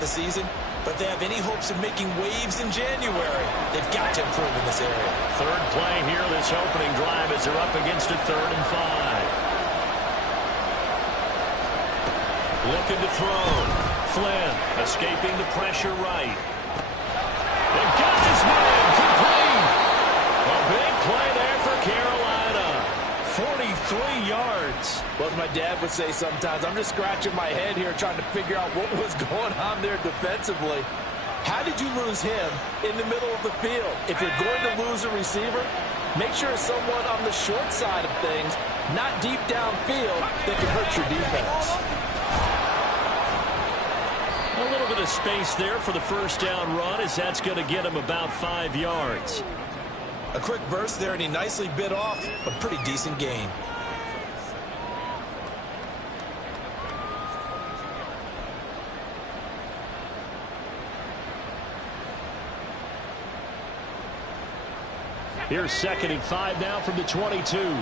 the season, but if they have any hopes of making waves in January, they've got to improve in this area. Third play here, this opening drive, as they're up against a 3rd and 5. Looking to throw. Flynn escaping the pressure right. They got his man complete. A big play there for Carolina. 43 yards. Well, as my dad would say sometimes, I'm just scratching my head here trying to figure out what was going on there defensively. How did you lose him in the middle of the field? If you're going to lose a receiver, make sure it's someone on the short side of things, not deep downfield, that can hurt your defense. A little bit of space there for the first down run, as that's going to get him about 5 yards. A quick burst there, and he nicely bit off a pretty decent gain. Here's 2nd and 5 now from the 22.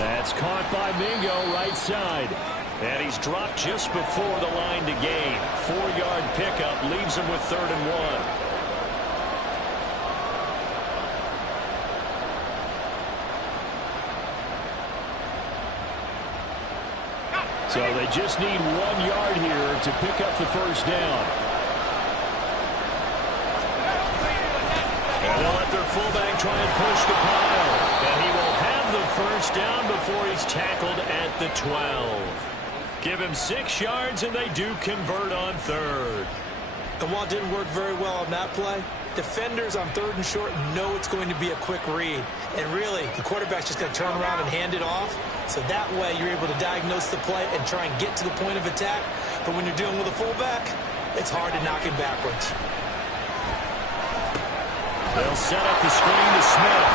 That's caught by Mingo, right side. And he's dropped just before the line to gain. 4-yard pickup leaves him with 3rd and 1. So they just need 1 yard here to pick up the first down. And they'll let their fullback try and push the pile. And he will have the first down before he's tackled at the 12. Give him 6 yards, and they do convert on 3rd. And while it didn't work very well on that play, defenders on 3rd and short know it's going to be a quick read. And really, the quarterback's just going to turn around and hand it off. So that way, you're able to diagnose the play and try and get to the point of attack. But when you're dealing with a fullback, it's hard to knock him backwards. They'll set up the screen to Smith.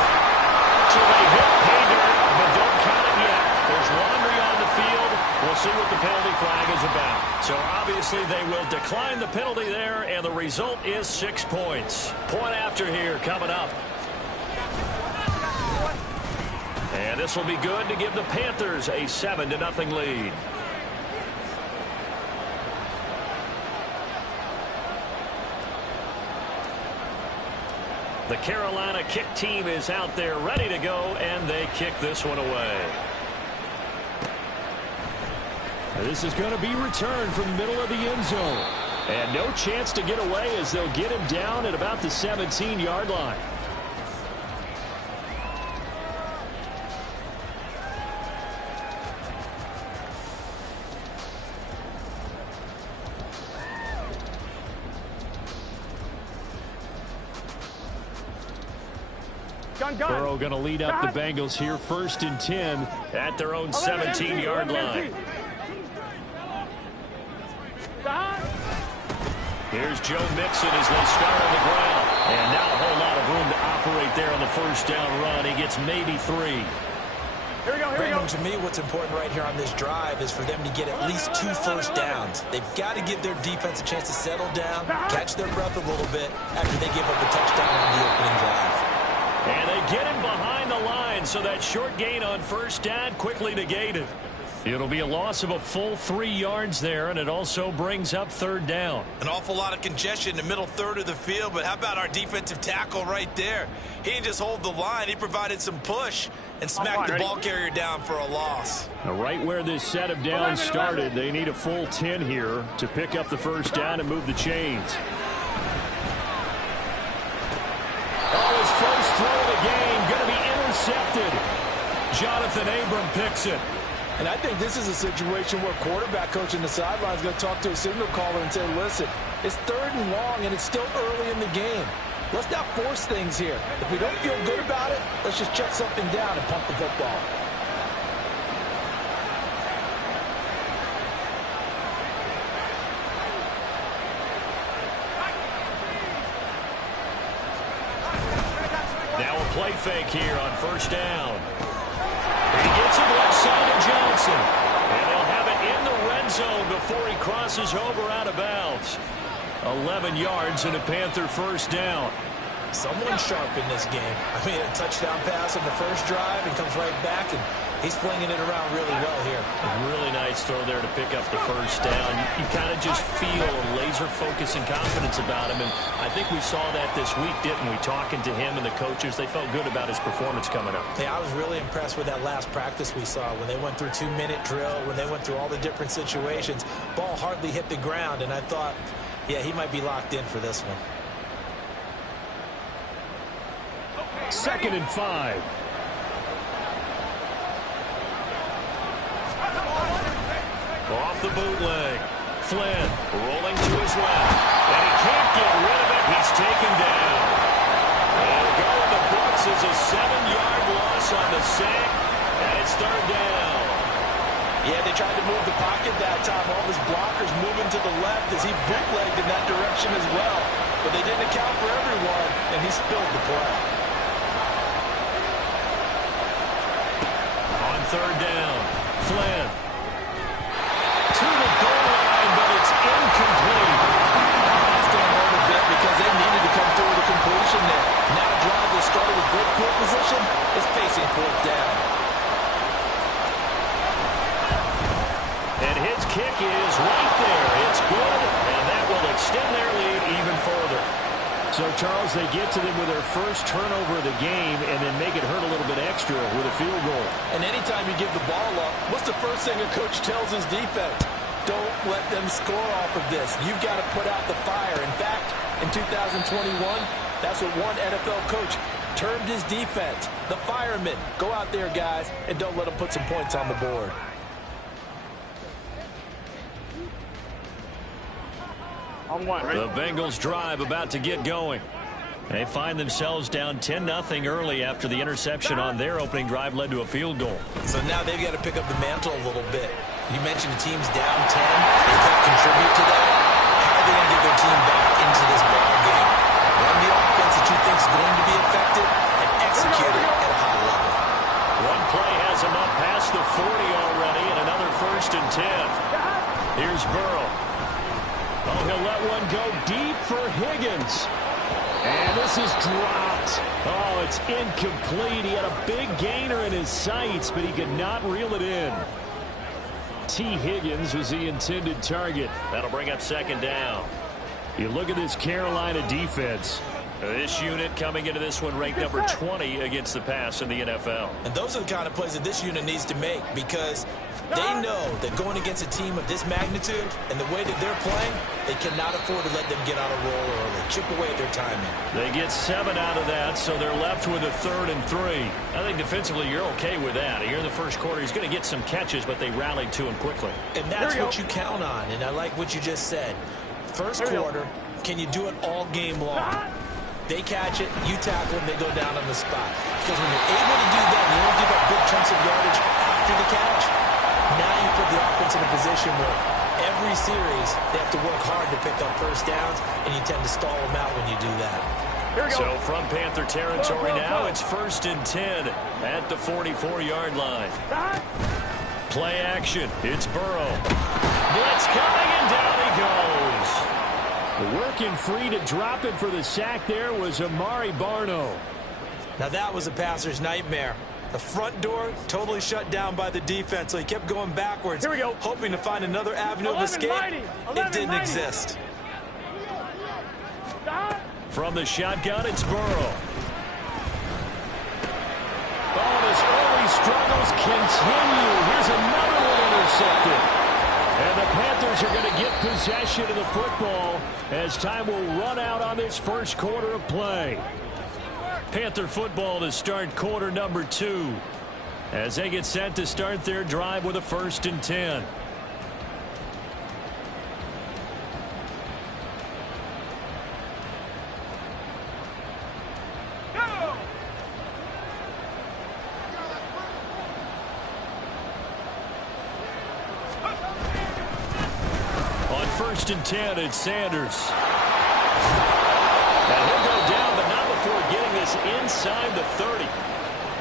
So they hit pay dirt, but don't count it yet. There's laundry on the field. We'll see what the penalty flag is about. So obviously they will decline the penalty there, and the result is 6 points. Point after here coming up. And this will be good to give the Panthers a 7-0 lead. The Carolina kick team is out there ready to go, and they kick this one away. This is going to be returned from the middle of the end zone. And no chance to get away, as they'll get him down at about the 17-yard line. Burrow going to lead up the Bengals here, 1st and 10 at their own 17-yard line. Here's Joe Mixon as they start on the ground. And now a whole lot of room to operate there on the first down run. He gets maybe 3. Here we go. To me, what's important right here on this drive is for them to get at least 2 first downs. They've got to give their defense a chance to settle down, catch their breath a little bit after they give up a touchdown on the opening drive. And they get him behind the line, so that short gain on first down quickly negated. It'll be a loss of a full 3 yards there, and it also brings up 3rd down. An awful lot of congestion in the middle third of the field, but how about our defensive tackle right there? He didn't just hold the line. He provided some push and smacked the ball carrier down for a loss. Now, right where this set of downs started, they need a full 10 here to pick up the first down and move the chains. Oh, his first throw of the game going to be intercepted. Jonathan Abram picks it. And I think this is a situation where quarterback coach in the sideline is going to talk to a signal caller and say, listen, it's 3rd and long, and it's still early in the game. Let's not force things here. If we don't feel good about it, let's just check something down and pump the football. Now a play fake here on first down. He gets it left side to Johnson. And they'll have it in the red zone before he crosses over out of bounds. 11 yards and a Panther first down. Someone sharp in this game. I mean, a touchdown pass on the first drive and comes right back, and he's flinging it around really well here. throw there to pick up the first down. You kind of just feel a laser focus and confidence about him, and I think we saw that this week, didn't we? Talking to him and the coaches, they felt good about his performance coming up. Yeah, I was really impressed with that last practice we saw when they went through 2-minute drill, when they went through all the different situations. Ball hardly hit the ground, and I thought, yeah, he might be locked in for this one. 2nd and 5. Off the bootleg. Flynn rolling to his left. And he can't get rid of it. He's taken down. And go in the books is a 7-yard loss on the sack. And it's 3rd down. Yeah, they tried to move the pocket that time. All his blockers moving to the left as he bootlegged in that direction as well. But they didn't account for everyone, and he spilled the play. On 3rd down, Flynn. To the goal line, but it's incomplete. That's going to hurt a bit because they needed to come through with a completion there. Now a drive that started with good field position is facing 4th down. And his kick is right there. It's good, and that will extend their lead even further. So, Charles, they get to them with their first turnover of the game and then make it hurt a little bit extra with a field goal. And anytime you give the ball up, what's the first thing a coach tells his defense? Don't let them score off of this. You've got to put out the fire. In fact, in 2021, that's what one NFL coach termed his defense. The firemen. Go out there, guys, and don't let them put some points on the board. The Bengals drive about to get going. They find themselves down 10-0 early after the interception on their opening drive led to a field goal. So now they've got to pick up the mantle a little bit. You mentioned the team's down 10. They can't contribute to that. How are they going to get their team back into this ball game? Run the offense that you think is going to be effective and execute it at a high level. One play has him up past the 40 already, and another 1st and 10. Here's Burrow. Oh, he'll let one go deep for Higgins. And this is dropped. Oh, it's incomplete. He had a big gainer in his sights, but he could not reel it in. T. Higgins was the intended target. That'll bring up 2nd down. You look at this Carolina defense. This unit coming into this one ranked number 20 against the pass in the NFL. And those are the kind of plays that this unit needs to make because they know that going against a team of this magnitude and the way that they're playing, they cannot afford to let them get on a roll early. Chip away at their timing. They get 7 out of that, so they're left with a 3rd and 3. I think defensively you're okay with that. Here in the first quarter, he's going to get some catches, but they rallied to him quickly. And that's what you count on, and I like what you just said. First quarter, can you do it all game long? They catch it, you tackle them, they go down on the spot. Because when you're able to do that, you don't give up big chunks of yardage after the catch. Now you put the offense in a position where every series they have to work hard to pick up first downs, and you tend to stall them out when you do that. So from Panther territory now, it's 1st and 10 at the 44-yard line. Play action. It's Burrow. Blitz coming, and down he goes. Working free to drop it for the sack there was Amari Barno. Now that was a passer's nightmare. The front door totally shut down by the defense, so he kept going backwards, hoping to find another avenue of escape. It didn't exist. From the shotgun, it's Burrow. Oh, his early struggles continue. Here's another one intercepted. And the Panthers are going to get possession of the football as time will run out on this first quarter of play. Panther football to start quarter number 2 as they get set to start their drive with a 1st and 10. On 1st and 10, it's Sanders. And he'll go down, but not before getting this inside the 30.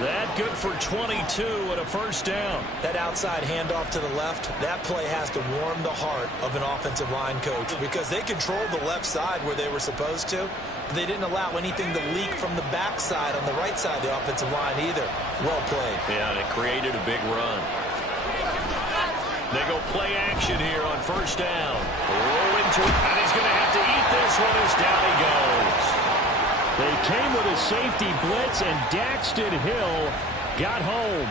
That good for 22 and a 1st down. That outside handoff to the left, that play has to warm the heart of an offensive line coach because they controlled the left side where they were supposed to. But they didn't allow anything to leak from the backside on the right side of the offensive line either. Well played. Yeah, and it created a big run. They go play action here on first down. Roll into it, and he's going to have to eat this one as down he goes. They came with a safety blitz, and Daxton Hill got home.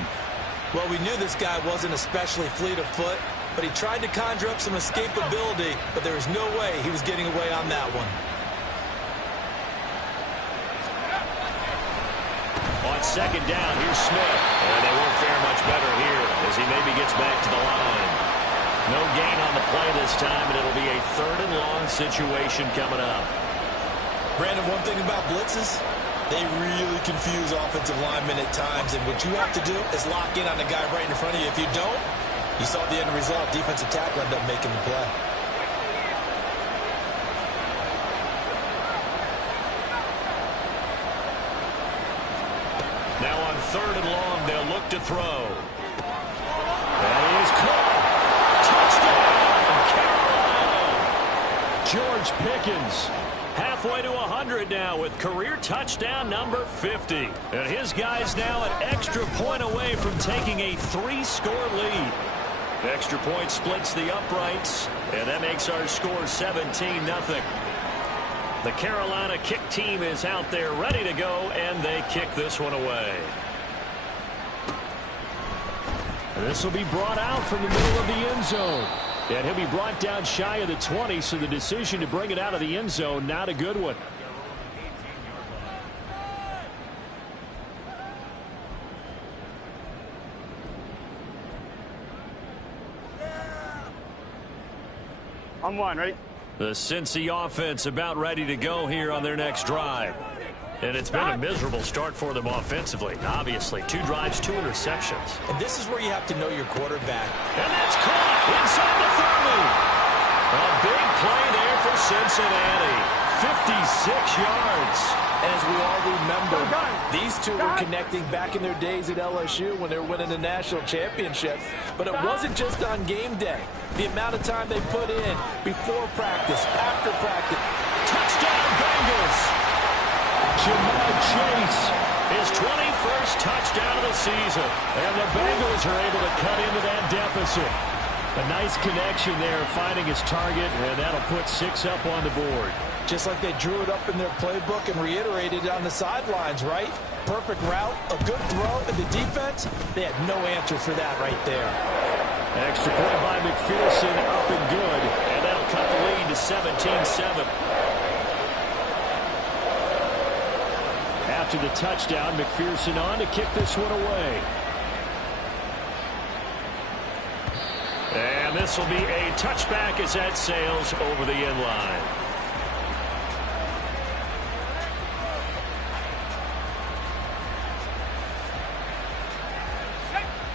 Well, we knew this guy wasn't especially fleet of foot, but he tried to conjure up some escapability, but there was no way he was getting away on that one. On second down, here's Smith. And they won't fare much better here as he maybe gets back to the line. No gain on the play this time, and it'll be a 3rd and long situation coming up. Brandon, one thing about blitzes, they really confuse offensive linemen at times, and what you have to do is lock in on the guy right in front of you. If you don't, you saw the end result. Defensive tackle ended up making the play. Now on 3rd and long, they'll look to throw. That is caught. Touchdown, Carolina. George Pickens, halfway to 100 now with career touchdown number 50. And his guys now an extra point away from taking a 3-score lead. Extra point splits the uprights, and that makes our score 17-0. The Carolina kick team is out there ready to go, and they kick this one away. This will be brought out from the middle of the end zone. And he'll be brought down shy of the 20, so the decision to bring it out of the end zone, not a good one. On one, ready? The Cincy offense about ready to go here on their next drive. And it's been a miserable start for them offensively. Obviously, 2 drives, 2 interceptions. And this is where you have to know your quarterback. And that's caught inside the 30. A big play there for Cincinnati. 56 yards. And as we all remember, these two were connecting back in their days at LSU when they were winning the national championship. But it wasn't just on game day. The amount of time they put in before practice, after practice. Touchdown, Bengals. Jamar Chase, his 21st touchdown of the season. And the Bengals are able to cut into that deficit. A nice connection there, finding his target, and that'll put 6 up on the board. Just like they drew it up in their playbook and reiterated it on the sidelines, right? Perfect route, a good throw, and the defense, they had no answer for that right there. Extra point by McPherson, up and good, and that'll cut the lead to 17-7. After the touchdown, McPherson on to kick this one away. And this will be a touchback as that sails over the end line.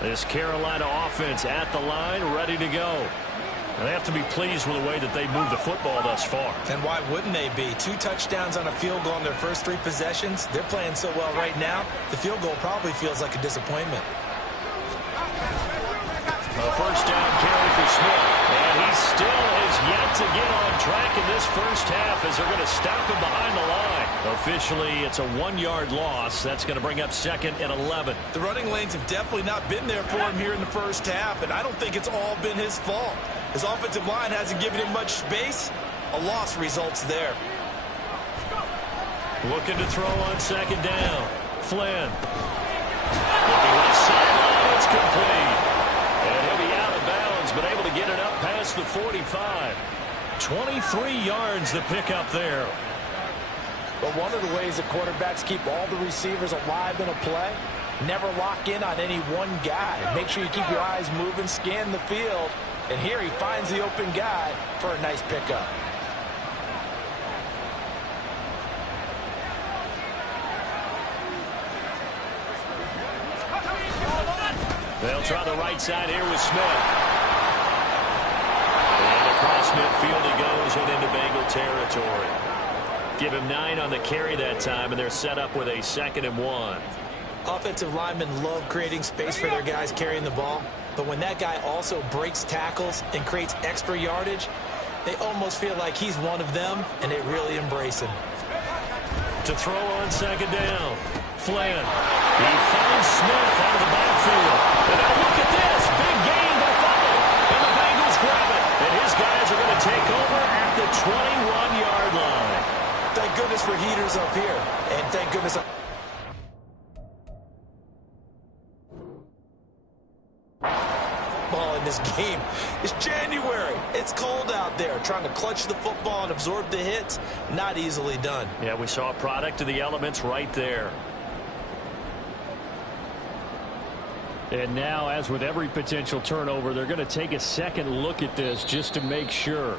This Carolina offense at the line, ready to go. And they have to be pleased with the way that they moved the football thus far. And why wouldn't they be? 2 touchdowns on a field goal in their first 3 possessions. They're playing so well right now, the field goal probably feels like a disappointment. A first down carry for Smith. And he still has yet to get on track in this first half as they're going to stop him behind the line. Officially, it's a 1-yard loss. That's going to bring up 2nd and 11. The running lanes have definitely not been there for him here in the first half, and I don't think it's all been his fault. His offensive line hasn't given him much space. A loss results there. Looking to throw on 2nd down. Flynn. Looking left sideline. It's complete. And he'll be out of bounds, but able to get it up past the 45. 23 yards the pick up there. But one of the ways that quarterbacks keep all the receivers alive in a play, never lock in on any one guy. Make sure you keep your eyes moving, scan the field. And here he finds the open guy for a nice pickup. They'll try the right side here with Smith. And across midfield he goes and into Bengal territory. Give him 9 on the carry that time, and they're set up with a 2nd and 1. Offensive linemen love creating space for their guys carrying the ball. But when that guy also breaks tackles and creates extra yardage, they almost feel like he's one of them, and they really embrace him. To throw on 2nd down. Flynn. He finds Smith out of the backfield. And now look at this. Big gain by Fuller. And goes up here. And thank goodness football in this game. It's January. It's cold out there. Trying to clutch the football and absorb the hits, not easily done. Yeah, we saw a product of the elements right there. And now, as with every potential turnover, they're going to take a second look at this just to make sure.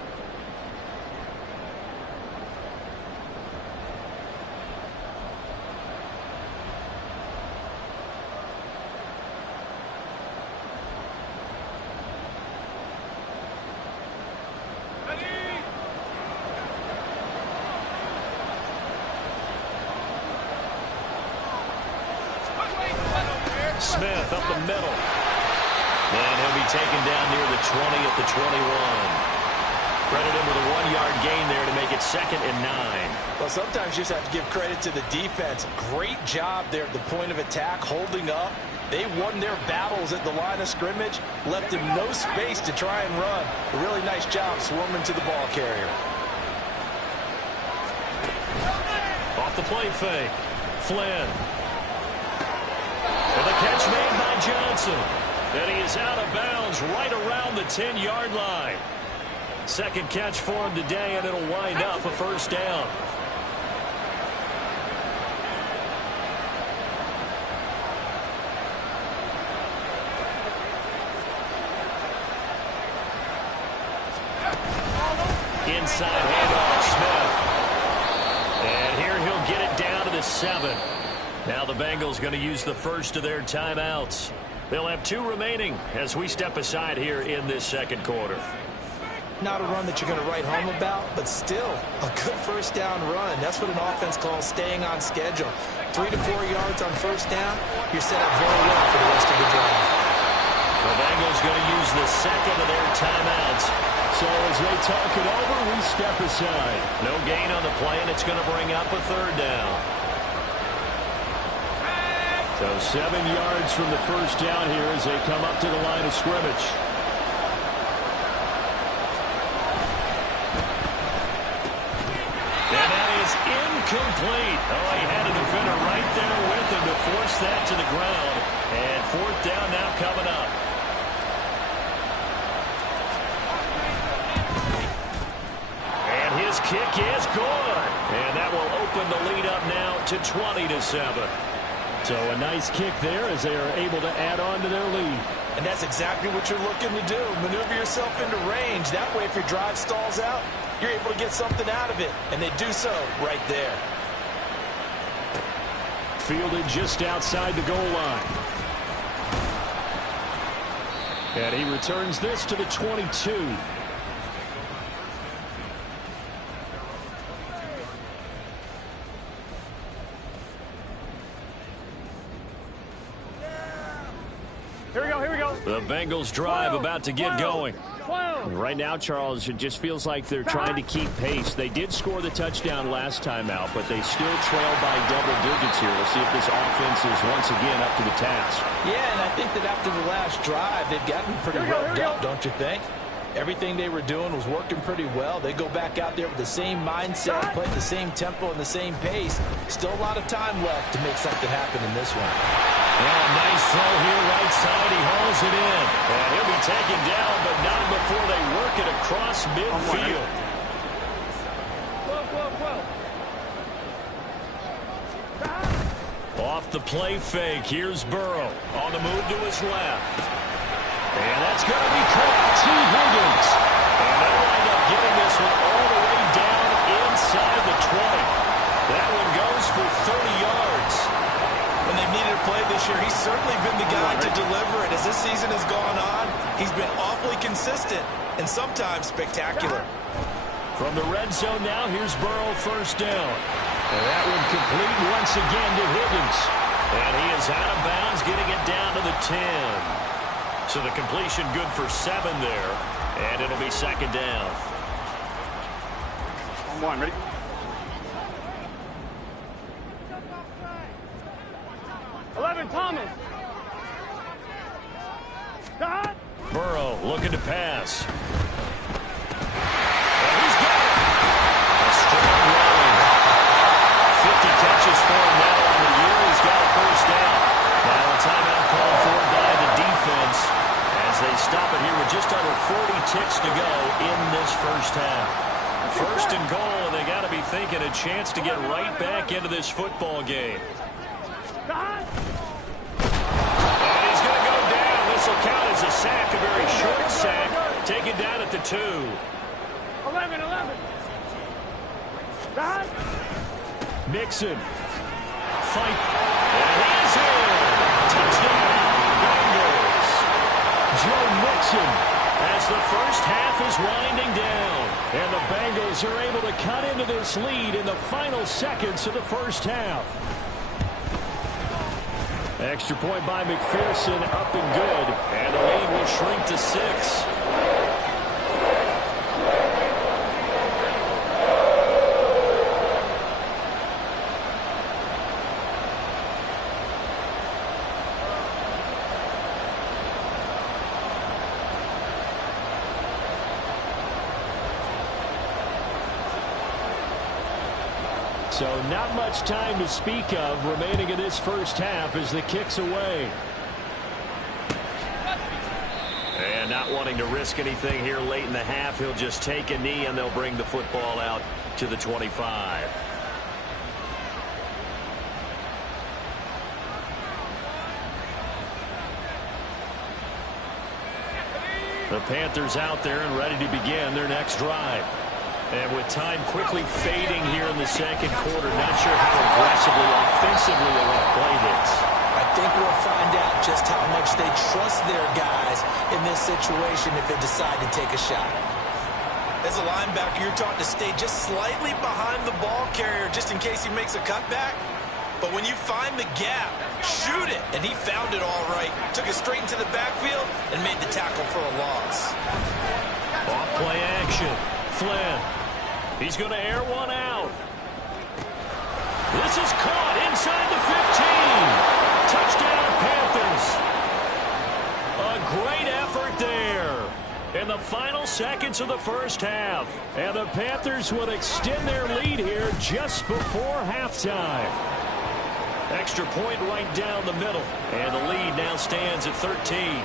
Smith up the middle. And he'll be taken down near the 20 at the 21. Credit him with a 1-yard gain there to make it 2nd and 9. Well, sometimes you just have to give credit to the defense. Great job there at the point of attack, holding up. They won their battles at the line of scrimmage, left him no space to try and run. A really nice job swarming to the ball carrier. Off the play fake. Flynn. And the catch made by Johnson. And he is out of bounds right around the 10-yard line. Second catch for him today, and it'll wind up a first down. Inside handoff, Smith. And here he'll get it down to the 7. Now the Bengals going to use the first of their timeouts. They'll have 2 remaining as we step aside here in this second quarter. Not a run that you're going to write home about, but still a good first down run. That's what an offense calls staying on schedule. 3 to 4 yards on first down, you're set up very well for the rest of the drive. The Bengals going to use the second of their timeouts. So as they talk it over, we step aside. No gain on the play, and it's going to bring up a 3rd down. So 7 yards from the first down here as they come up to the line of scrimmage. And that is incomplete. Oh, he had a defender right there with him to force that to the ground. And 4th down now coming up. And his kick is good. And that will open the lead up now to 20-7. So a nice kick there as they are able to add on to their lead. And that's exactly what you're looking to do. Maneuver yourself into range. That way, if your drive stalls out, you're able to get something out of it. And they do so right there. Fielded just outside the goal line. And he returns this to the 22. Here we go. The Bengals drive about to get going. Right now, Charles, it just feels like they're trying to keep pace. They did score the touchdown last time out, but they still trail by double digits here. We'll see if this offense is once again up to the task. Yeah, and I think that after the last drive, they've gotten pretty roped up, don't you think? Everything they were doing was working pretty well. They go back out there with the same mindset, playing the same tempo and the same pace. Still a lot of time left to make something happen in this one. Well, nice throw here right side. He hauls it in. And he'll be taken down, but not before they work it across midfield. Off the play fake. Here's Burrow on the move to his left. And that's going to be caught. T. Higgins. And they'll wind up getting this one all the way down inside the 20. That one goes for 30 yards. When they've needed a play this year, he's certainly been the guy to deliver it. As this season has gone on, he's been awfully consistent and sometimes spectacular. From the red zone now, here's Burrow first down. And that one complete once again to Higgins. And he is out of bounds, getting it down to the 10. So the completion good for 7 there. And it'll be 2nd down. On 1, ready? Thomas. Burrow looking to pass. And he's got it. A strong run. stop it here with just under 40 ticks to go in this first half. First and goal, and they got to be thinking a chance to get right back into this football game. And he's going to go down. This will count as a sack, a very short sack, taken down at the 2. 11. Mixon. Fight. And he's in. Touchdown, Bengals. Joe Mixon as the first half is winding down. And the Bengals are able to cut into this lead in the final seconds of the first half. Extra point by McPherson, up and good. And the lead will shrink to 6. So not much time to speak of remaining in this first half as the kick's away. And not wanting to risk anything here late in the half, he'll just take a knee and they'll bring the football out to the 25. The Panthers out there and ready to begin their next drive. And with time quickly fading here in the second quarter, not sure how aggressively, offensively they want to play this. I think we'll find out just how much they trust their guys in this situation if they decide to take a shot. As a linebacker, you're taught to stay just slightly behind the ball carrier just in case he makes a cutback. But when you find the gap, shoot it. And he found it all right. Took it straight into the backfield and made the tackle for a loss. Off play action. Flynn. He's going to air one out. This is caught inside the 15. Touchdown, Panthers. A great effort there in the final seconds of the first half. And the Panthers will extend their lead here just before halftime. Extra point right down the middle. And the lead now stands at 13.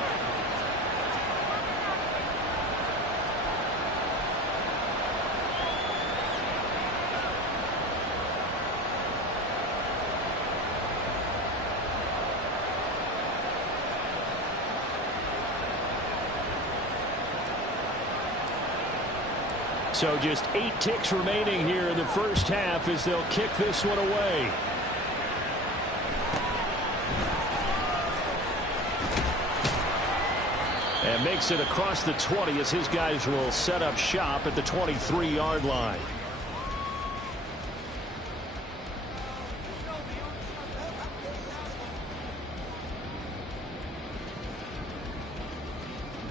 So just 8 ticks remaining here in the first half as they'll kick this one away. And makes it across the 20 as his guys will set up shop at the 23-yard line.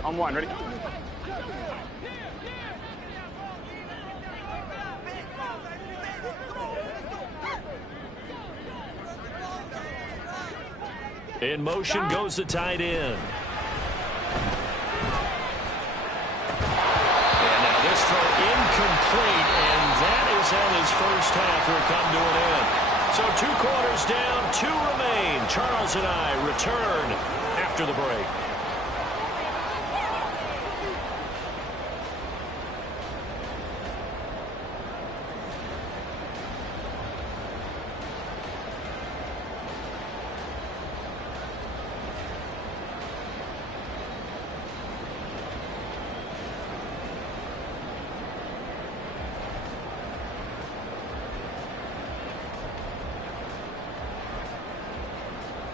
On one, ready? In motion goes the tight end. And now this throw incomplete, and that is how this first half will come to an end. So 2 quarters down, 2 remain. Charles and I return after the break.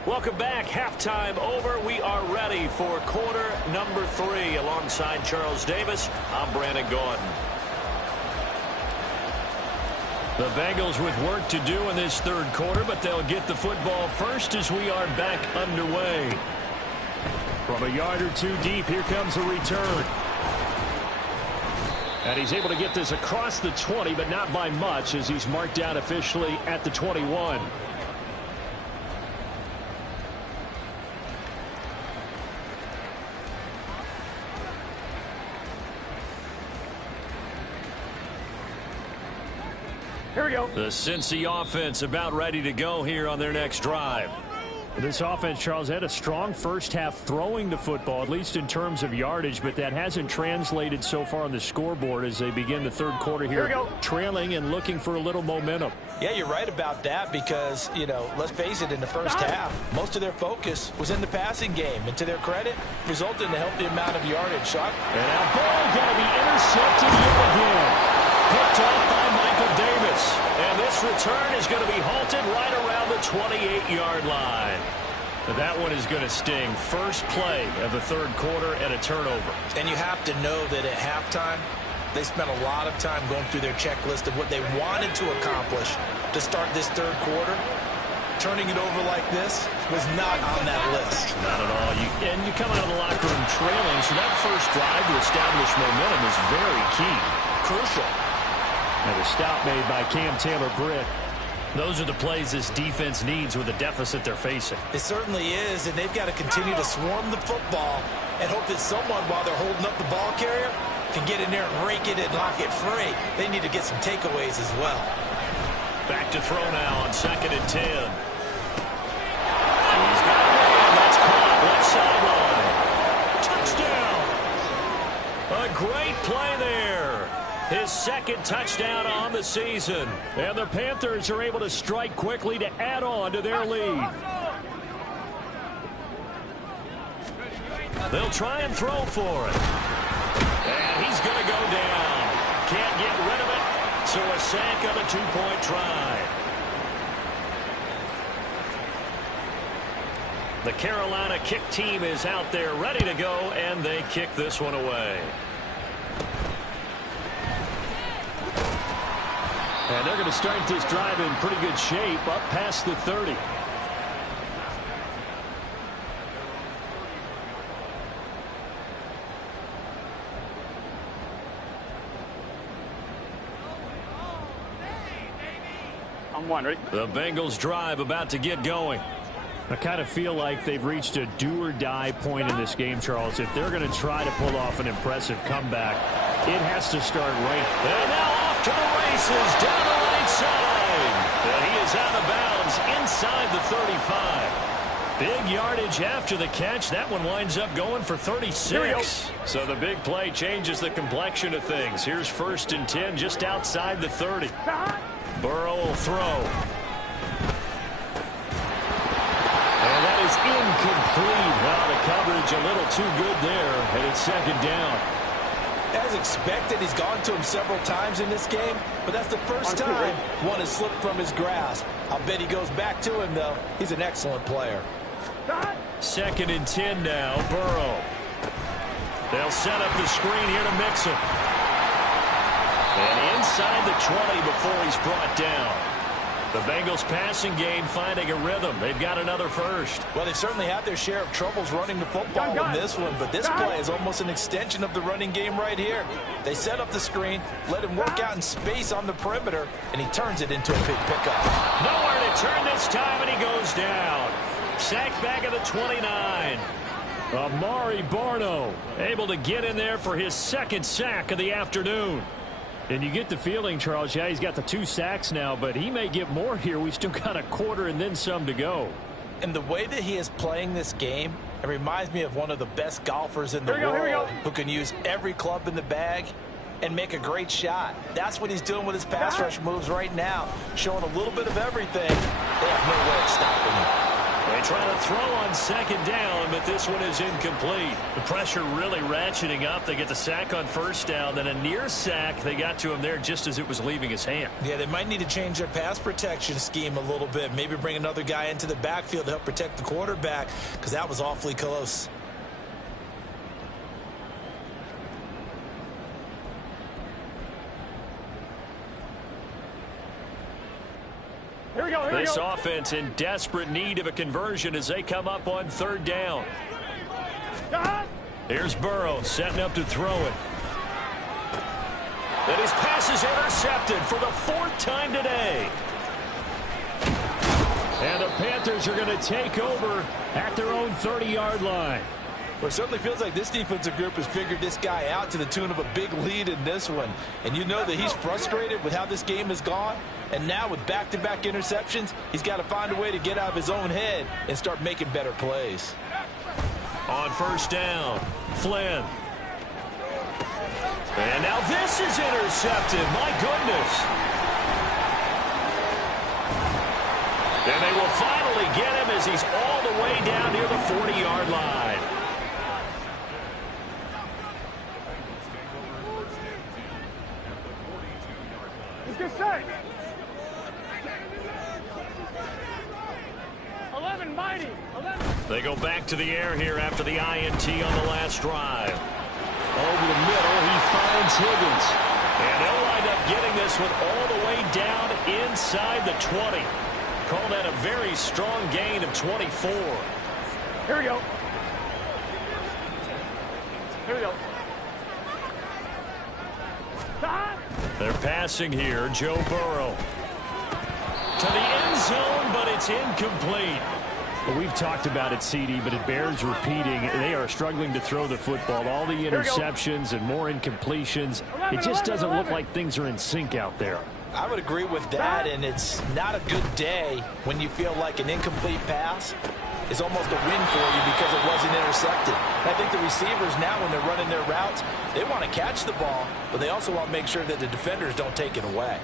Welcome back. Halftime over. We are ready for quarter number 3. Alongside Charles Davis, I'm Brandon Gaudin. The Bengals with work to do in this third quarter, but they'll get the football first as we are back underway. From a yard or 2 deep, here comes a return. And he's able to get this across the 20, but not by much as he's marked out officially at the 21. Here we go. The Cincy offense about ready to go here on their next drive. This offense, Charles, had a strong first half throwing the football, at least in terms of yardage, but that hasn't translated so far on the scoreboard as they begin the third quarter here trailing and looking for a little momentum. Yeah, you're right about that because, you know, let's face it, in the first half, most of their focus was in the passing game. And to their credit, resulted in a healthy amount of yardage. And now ball going to be intercepted yet again. Picked off by Michael Davis. And this return is going to be halted right around the 28-yard line. That one is going to sting. First play of the third quarter and a turnover. And you have to know that at halftime, they spent a lot of time going through their checklist of what they wanted to accomplish to start this third quarter. Turning it over like this was not on that list. Not at all. And you come out of the locker room trailing, so that first drive to establish momentum is very key. Crucial. And a stop made by Cam Taylor-Britt. Those are the plays this defense needs with the deficit they're facing. It certainly is, and they've got to continue to swarm the football and hope that someone, while they're holding up the ball carrier, can get in there and rake it and lock it free. They need to get some takeaways as well. Back to throw now on 2nd and 10. And he's got a man. That's caught left sideline. Touchdown. A great play there. His second touchdown on the season. And the Panthers are able to strike quickly to add on to their lead. They'll try and throw for it. And he's going to go down. Can't get rid of it. So a sack on a 2-point try. The Carolina kick team is out there ready to go, and they kick this one away. And they're going to start this drive in pretty good shape up past the 30. On one, ready? The Bengals drive about to get going. I kind of feel like they've reached a do-or-die point in this game, Charles. If they're going to try to pull off an impressive comeback, it has to start right. And now off to the races down the right side. And he is out of bounds inside the 35. Big yardage after the catch. That one winds up going for 36. So the big play changes the complexion of things. Here's 1st and 10 just outside the 30. Burrow will throw. And that is incomplete. Wow, the coverage a little too good there, and it's 2nd down. As expected, he's gone to him several times in this game, but that's the first time one has slipped from his grasp. I'll bet he goes back to him, though. He's an excellent player. 2nd and 10 now, Burrow. They'll set up the screen here to mix him. And inside the 20 before he's brought down. The Bengals passing game finding a rhythm. They've got another first. Well, they've certainly had their share of troubles running the football in this one, but this play is almost an extension of the running game right here. They set up the screen, let him work out in space on the perimeter, and he turns it into a big pickup. Nowhere to turn this time, and he goes down. Sacked back at the 29. Amari Barno able to get in there for his 2nd sack of the afternoon. And you get the feeling, Charles, yeah, he's got the 2 sacks now, but he may get more here. We still got a quarter and then some to go. And the way that he is playing this game, it reminds me of one of the best golfers in the world who can use every club in the bag and make a great shot. That's what he's doing with his pass rush moves right now, showing a little bit of everything. They have no way of stopping him. They try to throw on 2nd down, but this one is incomplete. The pressure really ratcheting up. They get the sack on 1st down, then a near sack. They got to him there just as it was leaving his hand. Yeah, they might need to change their pass protection scheme a little bit. Maybe bring another guy into the backfield to help protect the quarterback, because that was awfully close. This offense in desperate need of a conversion as they come up on 3rd down. Here's Burrow setting up to throw it. And his pass is intercepted for the 4th time today. And the Panthers are going to take over at their own 30-yard line. Well, it certainly feels like this defensive group has figured this guy out to the tune of a big lead in this one. And you know that he's frustrated with how this game has gone. And now with back-to-back interceptions, he's got to find a way to get out of his own head and start making better plays. On first down, Flynn. And now this is intercepted. My goodness. And they will finally get him as he's all the way down near the 40-yard line. Let's get set. 11, mighty. 11. They go back to the air here after the INT on the last drive. Over the middle, he finds Higgins. And they'll wind up getting this one all the way down inside the 20. Call that a very strong gain of 24. Here we go. Here we go. Time. They're passing here, Joe Burrow. To the end zone, but it's incomplete. Well, we've talked about it, CD, but it bears repeating. They are struggling to throw the football. All the interceptions and more incompletions. It just doesn't look like things are in sync out there. I would agree with that, and it's not a good day when you feel like an incomplete pass is almost a win for you because it wasn't intercepted. And I think the receivers now, when they're running their routes, they want to catch the ball, but they also want to make sure that the defenders don't take it away.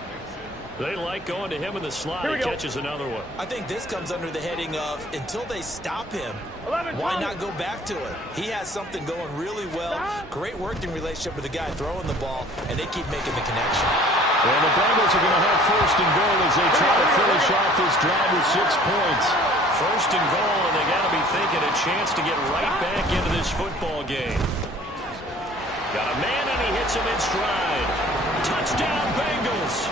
They like going to him in the slot. He catches another one. I think this comes under the heading of until they stop him, 11, why not go back to it? He has something going really well. Great working relationship with the guy throwing the ball, and they keep making the connection. Well, the Bengals are going to have first and goal as they try to finish off this drive with 6 points. First and goal, and they got to be thinking a chance to get right back into this football game. Got a man, and he hits him in stride. Touchdown, Bengals.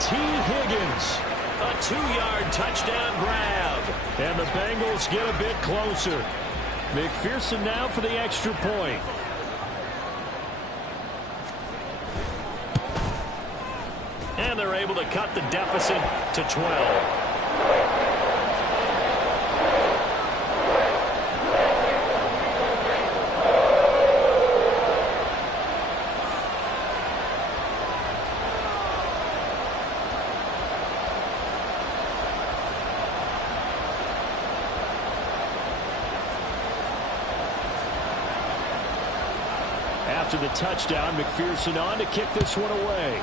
T. Higgins. A 2-yard touchdown grab. And the Bengals get a bit closer. McPherson now for the extra point. And they're able to cut the deficit to 12. After the touchdown, McPherson on to kick this one away.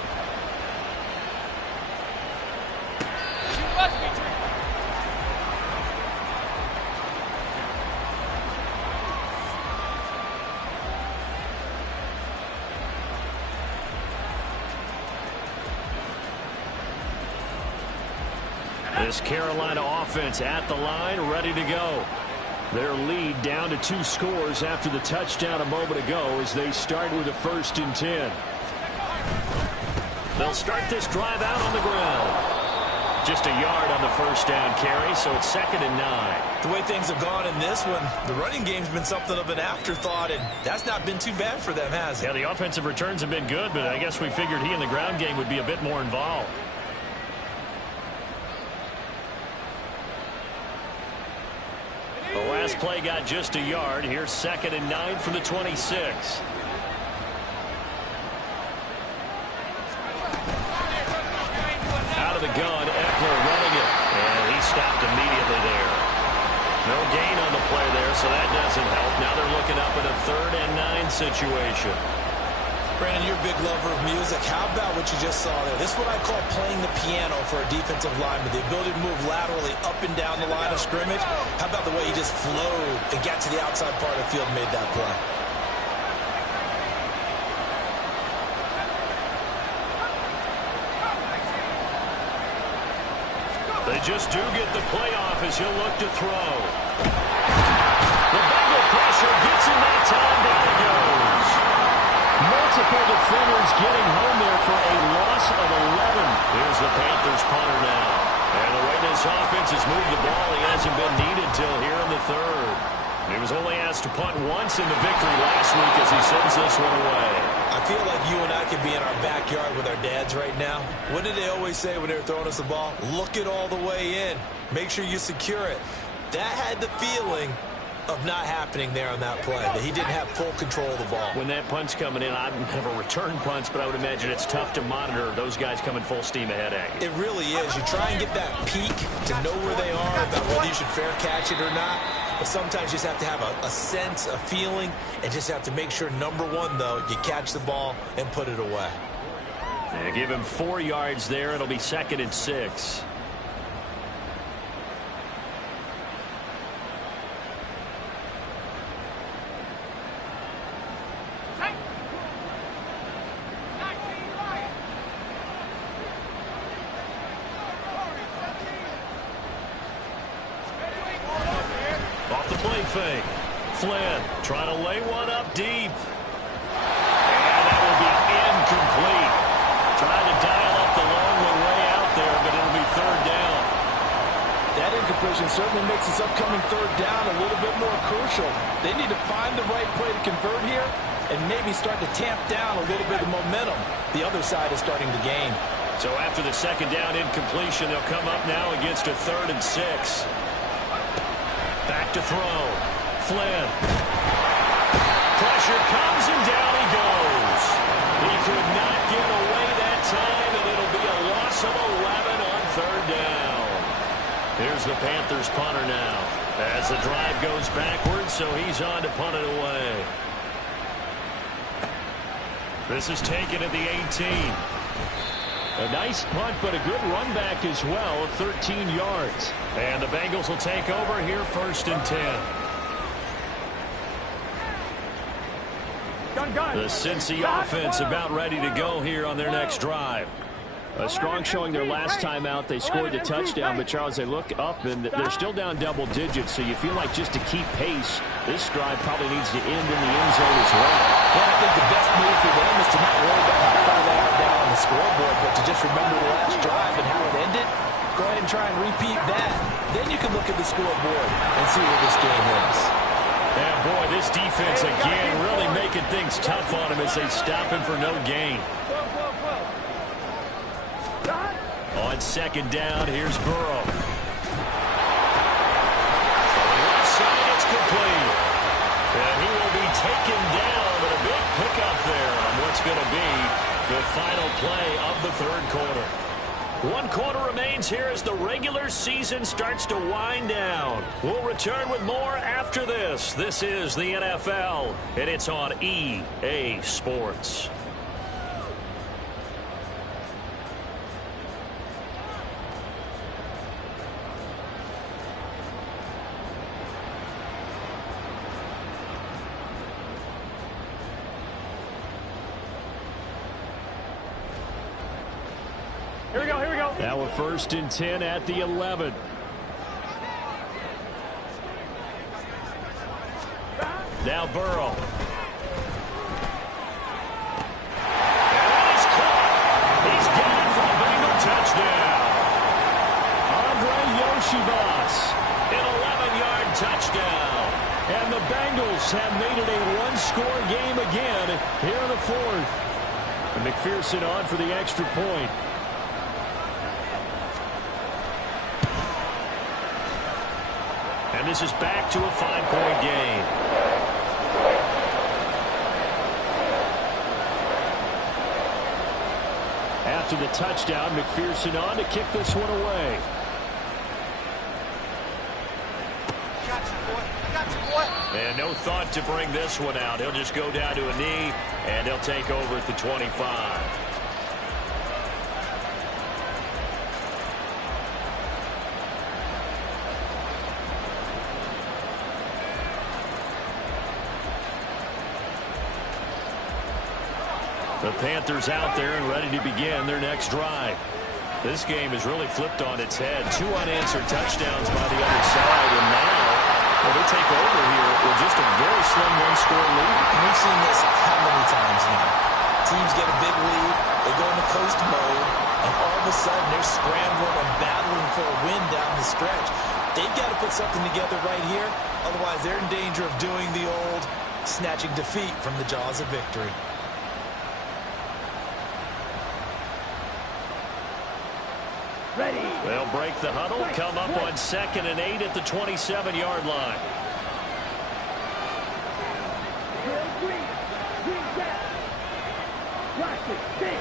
This Carolina offense at the line, ready to go. Their lead down to 2 scores after the touchdown a moment ago as they start with a 1st and 10. They'll start this drive out on the ground. Just a yard on the first down carry, so it's 2nd and 9. The way things have gone in this one, the running game's been something of an afterthought, and that's not been too bad for them, has it? Yeah, the offensive returns have been good, but I guess we figured he in the ground game would be a bit more involved. The last play got just a yard. Here's 2nd and 9 from the 26. Out of the gun, Eckler running it. And he stopped immediately there. No gain on the play there, so that doesn't help. Now they're looking up at a 3rd and 9 situation. Brandon, you're a big lover of music. How about what you just saw there? This is what I call playing the piano for a defensive lineman. The ability to move laterally up and down the line of scrimmage. How about the way he just flowed and got to the outside part of the field and made that play? They just do get the play off as he'll look to throw. The Bengal pressure gets him that time. Down it goes. Multiple defenders getting home there for a loss of 11. Here's the Panthers punter now. And the way this offense has moved the ball, he hasn't been needed till here in the 3rd. He was only asked to punt once in the victory last week as he sends this one away. I feel like you and I could be in our backyard with our dads right now. What did they always say when they were throwing us the ball? Look it all the way in. Make sure you secure it. That had the feeling of not happening there on that play, that he didn't have full control of the ball. When that punch coming in, I don't have a return punch, but I would imagine it's tough to monitor those guys coming full steam ahead at you. It really is. You try and get that peek to know where they are, about whether you should fair catch it or not. But sometimes you just have to have a sense, a feeling, and just have to make sure, number one, though, you catch the ball and put it away. They give him 4 yards there. It'll be 2nd and 6. Fake. Flynn trying to lay one up deep. And that will be incomplete. Trying to dial up the long way out there, but it'll be 3rd down. That incompletion certainly makes this upcoming 3rd down a little bit more crucial. They need to find the right play to convert here and maybe start to tamp down a little bit of momentum the other side is starting to gain. So after the 2nd down incompletion, they'll come up now against a 3rd and 6. Back to throw. Flynn. Pressure comes and down he goes. He could not get away that time, and it'll be a loss of 11 on 3rd down. Here's the Panthers punter now as the drive goes backwards, so he's on to punt it away. This is taken at the 18. A nice punt, but a good run back as well of 13 yards. And the Bengals will take over here 1st and 10. The Cincy offense about ready to go here on their next drive. A strong showing their last time out. They scored the touchdown, but Charles, they look up and they're still down double digits, so you feel like just to keep pace, this drive probably needs to end in the end zone as well. Well, I think the best move for them is to not worry about how far they are down on the scoreboard, but to just remember the last drive and how it ended. Go ahead and try and repeat that. Then you can look at the scoreboard and see where this game is. Yeah, boy, this defense again really making things tough on him as they stop him for no gain. On 2nd down, here's Burrow. On the left side, it's complete. And he will be taken down, but a big pickup there on what's going to be the final play of the 3rd quarter. 1 quarter remains here as the regular season starts to wind down. We'll return with more after this. This is the NFL, and it's on EA Sports. Here we go, here we go. Now we're 1st and 10 at the 11. Now Burrow. And that is caught. He's got it for a Bengal touchdown. Andre Yoshibas, an 11-yard touchdown. And the Bengals have made it a one-score game again here in the 4th. And McPherson on for the extra point. And this is back to a 5-point game. After the touchdown, McPherson on to kick this one away. And no thought to bring this one out. He'll just go down to a knee, and they'll take over at the 25. The Panthers out there and ready to begin their next drive. This game has really flipped on its head. 2 unanswered touchdowns by the other side, and now they take over here with just a very slim one-score lead. We've seen this how many times now? Teams get a big lead, they go into coast mode, and all of a sudden they're scrambling and battling for a win down the stretch. They've got to put something together right here, otherwise they're in danger of doing the old snatching defeat from the jaws of victory. Ready. They'll break the huddle, come up on 2nd and 8 at the 27-yard line. Protected. Six.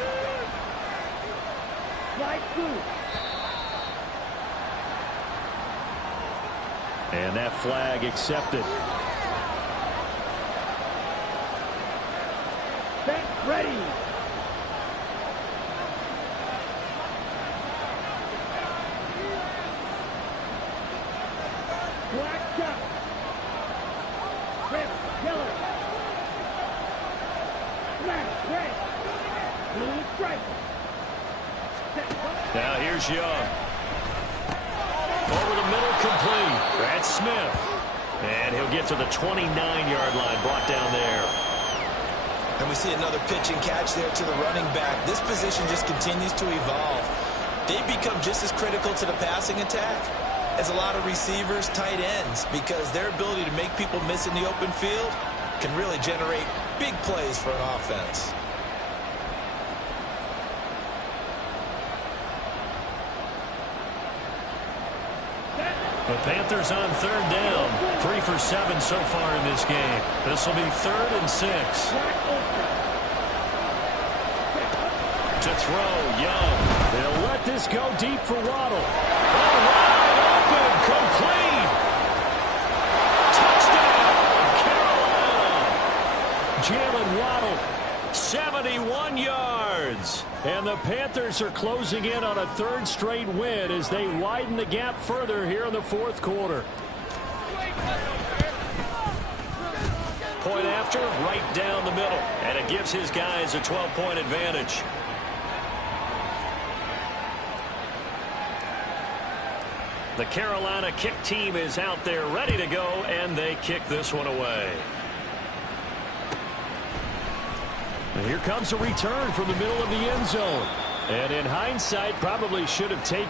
Light blue. And that flag accepted. Set. Ready. Black shot. Red. Yellow. Black. Red. Blue stripe. Now here's Young. Over the middle, complete. That's Smith. And he'll get to the 29-yard line, brought down there. And we see another pitch and catch there to the running back. This position just continues to evolve. They become just as critical to the passing attack as a lot of receivers, tight ends, because their ability to make people miss in the open field can really generate big plays for an offense. The Panthers on third down. 3 for 7 so far in this game. This will be 3rd and 6. To throw, Young. They'll let this go deep for Waddle. Wide open, complete. Touchdown, Carolina. Jalen Waddle, 71 yards. And the Panthers are closing in on a 3rd straight win as they widen the gap further here in the 4th quarter. Point after, right down the middle. And it gives his guys a 12-point advantage. The Carolina kick team is out there ready to go, and they kick this one away. And here comes a return from the middle of the end zone. And in hindsight, probably should have taken.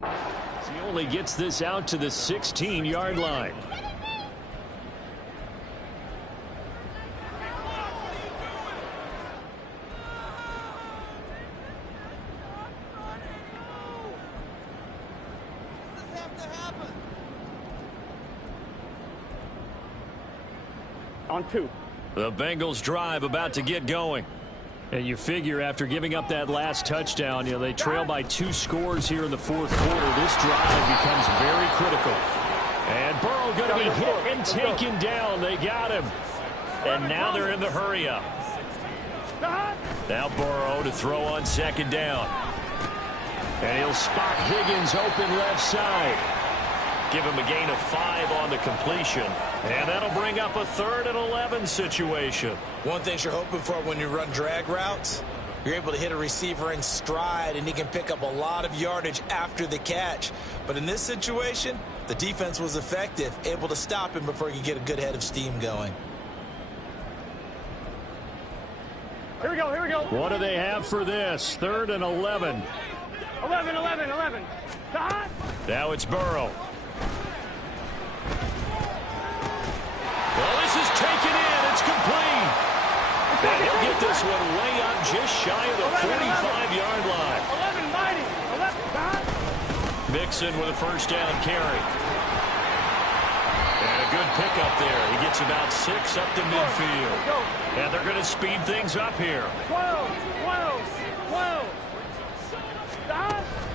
He only gets this out to the 16-yard line. On 2. The Bengals drive about to get going. And you figure after giving up that last touchdown, they trail by 2 scores here in the 4th quarter. This drive becomes very critical. And Burrow going to be hit and taken down. They got him. And now they're in the hurry-up. Now Burrow to throw on 2nd down. And he'll spot Higgins open left side. Give him a gain of 5 on the completion. And that'll bring up a 3rd and 11 situation. One thing you're hoping for when you run drag routes, you're able to hit a receiver in stride, and he can pick up a lot of yardage after the catch. But in this situation, the defense was effective, able to stop him before he could get a good head of steam going. Here we go, here we go. What do they have for this? 3rd and 11. 11, 11, 11. Now it's Burrow. Well, this is taken in. It's complete. And he'll get this one way up just shy of the 45-yard line. 11, mighty. 11, Mixon with a 1st down carry. And a good pickup there. He gets about 6 up to midfield. And they're going to speed things up here. 12.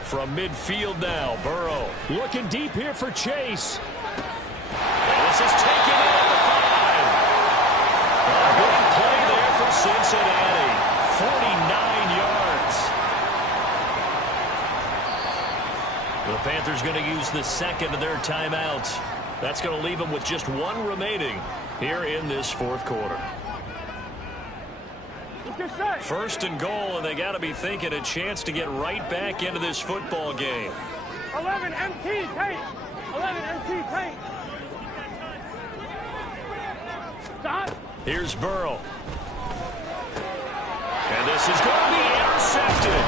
From midfield now, Burrow looking deep here for Chase. And this is taken in at the 5. A big play there for Cincinnati. 49 yards. The Panthers going to use the 2nd of their timeouts. That's going to leave them with just 1 remaining here in this 4th quarter. 1st and goal, and they got to be thinking a chance to get right back into this football game. 11 MT tape. 11 MT tape. Stop. Here's Burrow. And this is going to be intercepted.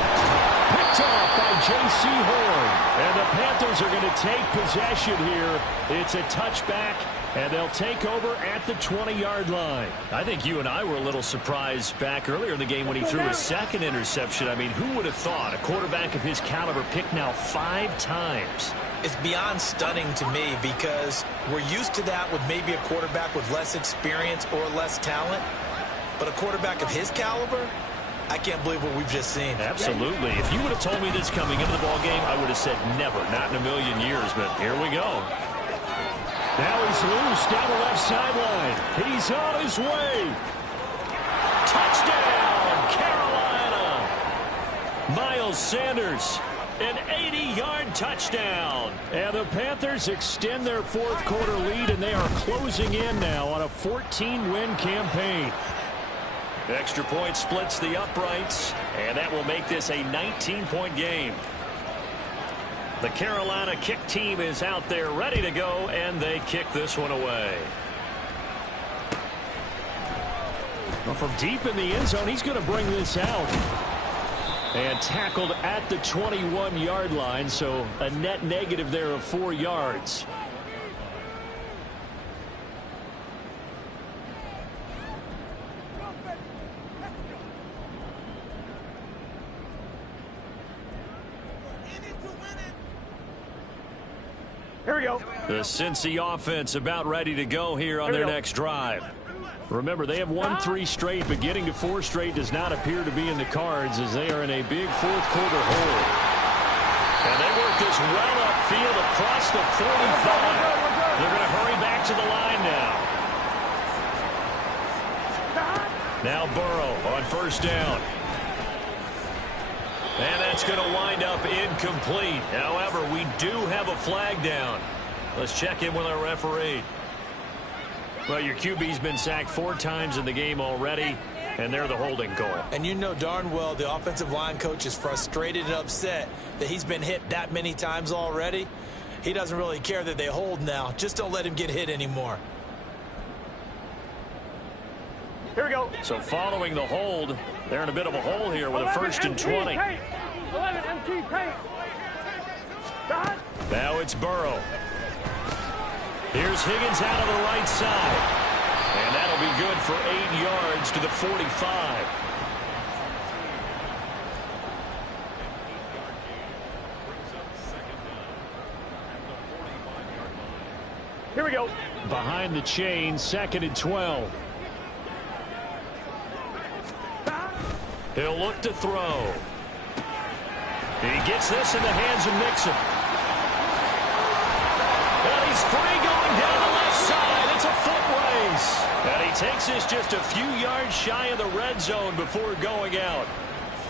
Picked off by J.C. Horn. And the Panthers are going to take possession here. It's a touchback, and they'll take over at the 20-yard line. I think you and I were a little surprised back earlier in the game when he threw his second interception. I mean, who would have thought a quarterback of his caliber picked now 5 times? It's beyond stunning to me because we're used to that with maybe a quarterback with less experience or less talent. But a quarterback of his caliber, I can't believe what we've just seen. Absolutely. If you would have told me this coming into the ballgame, I would have said never, not in a million years. But here we go. Now he's loose down the left sideline. He's on his way. Touchdown, Carolina. Miles Sanders, an 80-yard touchdown. And the Panthers extend their fourth quarter lead, and they are closing in now on a 14-win campaign. Extra point splits the uprights, and that will make this a 19-point game. The Carolina kick team is out there ready to go, and they kick this one away. Well, from deep in the end zone, he's going to bring this out. And tackled at the 21-yard line, so a net negative there of 4 yards. Here we go. The Cincy offense about ready to go here on their next drive. Remember, they have won 3 straight, but getting to 4 straight does not appear to be in the cards as they are in a big fourth quarter hole. And they work this well upfield across the 45. They're going to hurry back to the line now. Now Burrow on first down. And that's going to wind up incomplete. However, we do have a flag down. Let's check in with our referee. Well, your QB's been sacked 4 times in the game already, and they're the holding call. And you know darn well the offensive line coach is frustrated and upset that he's been hit that many times already. He doesn't really care that they hold now. Just don't let him get hit anymore. Here we go. So following the hold, they're in a bit of a hole here with a 1st and 20. 11 MT tape. Now it's Burrow. Here's Higgins out of the right side. And that'll be good for 8 yards to the 45. Here we go. Behind the chain, 2nd and 12. He'll look to throw. He gets this in the hands of Mixon. And he's free going down the left side. It's a foot race. And he takes this just a few yards shy of the red zone before going out.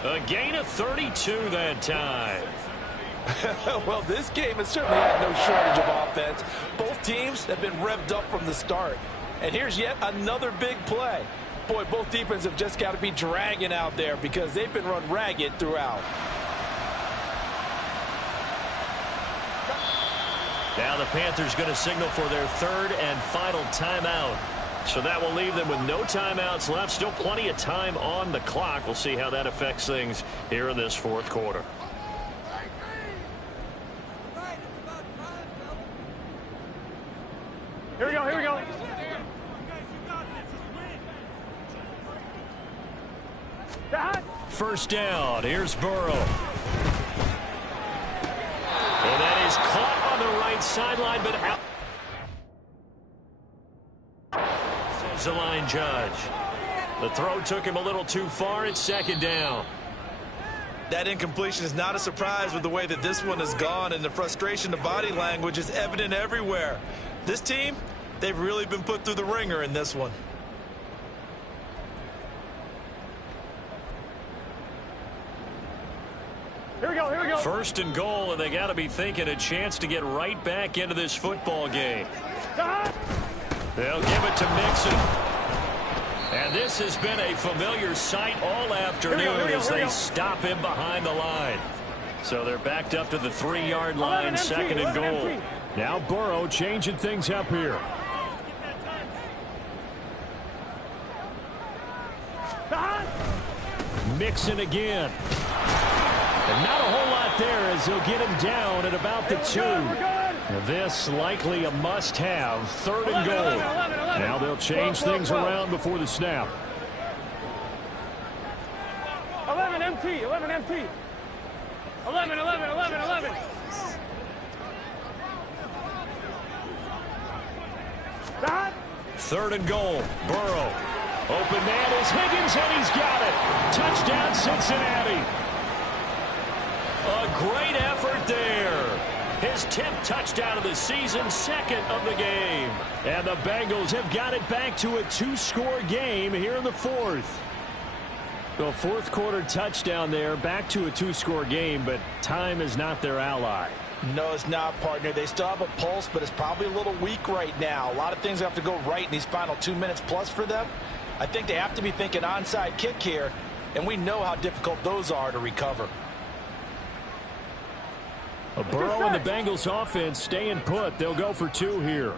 A gain of 32 that time. Well, this game has certainly had no shortage of offense. Both teams have been revved up from the start. And here's yet another big play. Boy, both defenses have just got to be dragging out there because they've been run ragged throughout. Now the Panthers going to signal for their 3rd and final timeout. So that will leave them with no timeouts left. Still plenty of time on the clock. We'll see how that affects things here in this 4th quarter. Here we go. Here we go. First down. Here's Burrow. And that is caught on the right sideline, but out. Says the line judge. The throw took him a little too far. It's 2nd down. That incompletion is not a surprise with the way that this one has gone, and the frustration, the body language is evident everywhere. This team, they've really been put through the ringer in this one. Here we go. Here we go. 1st and goal, and they got to be thinking a chance to get right back into this football game. They'll give it to Mixon. And this has been a familiar sight all afternoon as they stop him behind the line. So they're backed up to the 3-yard line, 2nd and goal. Now Burrow changing things up here. Mixon again. And not a whole lot there as they'll get him down at about the 2. This likely a must-have. 3rd and goal. Now they'll change things around before the snap. 11 MT, 11 MT. 11. 3rd and goal. Burrow. Open man is Higgins, and he's got it. Touchdown, Cincinnati. A great effort there. His 10th touchdown of the season, 2nd of the game. And the Bengals have got it back to a 2-score game here in the 4th. The 4th quarter touchdown there, back to a 2-score game, but time is not their ally. No, it's not, partner. They still have a pulse, but it's probably a little weak right now. A lot of things have to go right in these final 2 minutes plus for them. I think they have to be thinking onside kick here, and we know how difficult those are to recover. A Burrow and the Bengals offense staying put. They'll go for 2 here.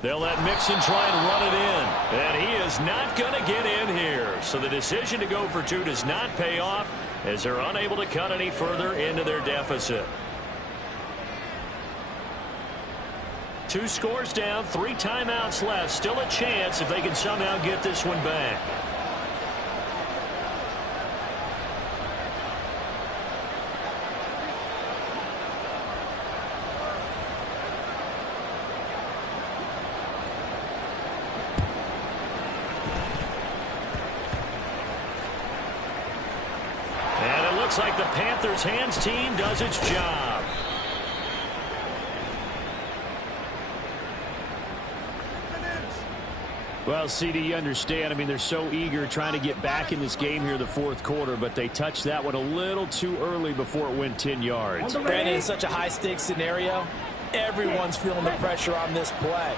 They'll let Mixon try and run it in. And he is not going to get in here. So the decision to go for 2 does not pay off as they're unable to cut any further into their deficit. 2 scores down, 3 timeouts left. Still a chance if they can somehow get this one back. Looks like the Panthers hands team does its job. Well, CD, you understand. I mean, they're so eager trying to get back in this game here in the 4th quarter, but they touched that one a little too early before it went 10 yards. Brandon, in such a high-stakes scenario, everyone's feeling the pressure on this play.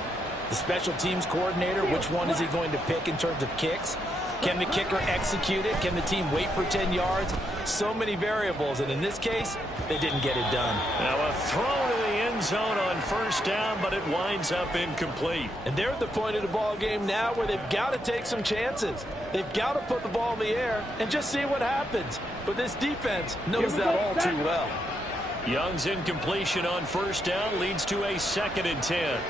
The special teams coordinator, which one is he going to pick in terms of kicks? Can the kicker execute it? Can the team wait for 10 yards? So many variables, and in this case, they didn't get it done. Now a throw to the end zone on 1st down, but it winds up incomplete. And they're at the point of the ball game now where they've got to take some chances. They've got to put the ball in the air and just see what happens. But this defense knows that all too well. Young's incompletion on 1st down leads to a 2nd and 10.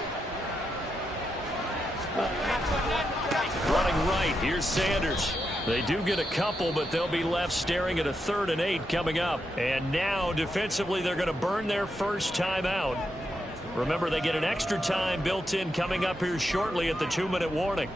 Running right, here's Sanders. They do get a couple, but they'll be left staring at a 3rd and 8 coming up. And now, defensively, they're going to burn their first timeout. Remember, they get an extra time built in coming up here shortly at the 2-minute warning.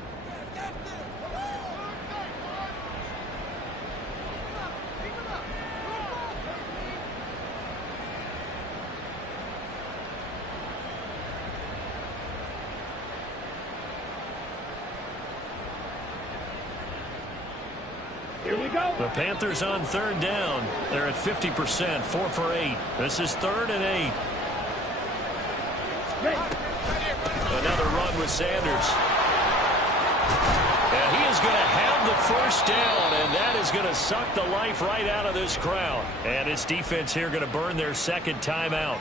Here we go. The Panthers on 3rd down. They're at 50%, 4 for 8. This is 3rd and 8. Another run with Sanders. And he is going to have the 1st down, and that is going to suck the life right out of this crowd. And his defense here going to burn their 2nd timeout.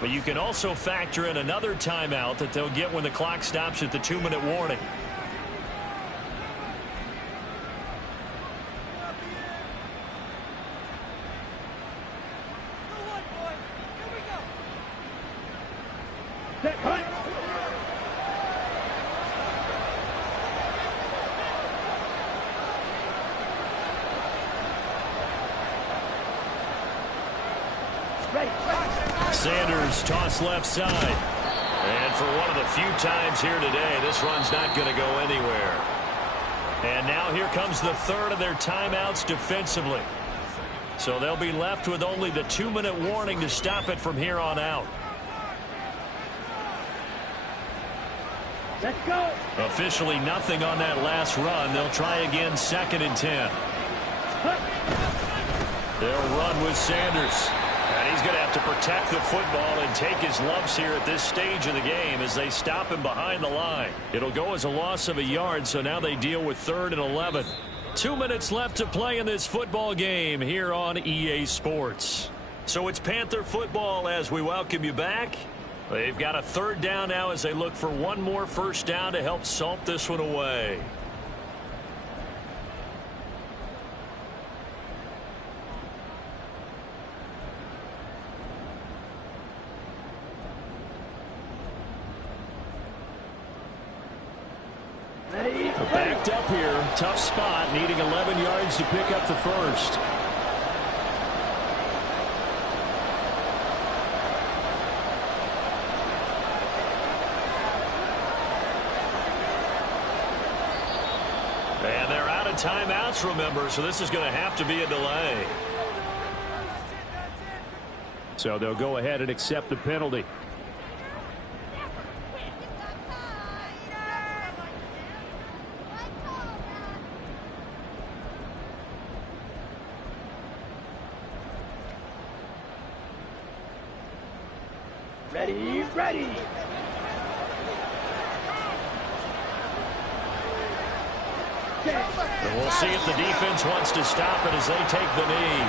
But you can also factor in another timeout that they'll get when the clock stops at the 2-minute warning. Sanders toss left side. And for one of the few times here today, this run's not going to go anywhere. And now here comes the 3rd of their timeouts defensively. So they'll be left with only the 2-minute warning to stop it from here on out. Let's go. Officially nothing on that last run. They'll try again 2nd and 10. They'll run with Sanders. And he's going to have to protect the football and take his lumps here at this stage of the game as they stop him behind the line. It'll go as a loss of a yard, so now they deal with 3rd and 11. 2 minutes left to play in this football game here on EA Sports. So it's Panther football as we welcome you back. They've got a 3rd down now as they look for one more 1st down to help salt this one away. Backed up here. Tough spot. Needing 11 yards to pick up the first. And they're out of timeouts, remember, so this is going to have to be a delay. So they'll go ahead and accept the penalty. Ready. And we'll see if the defense wants to stop it as they take the knee.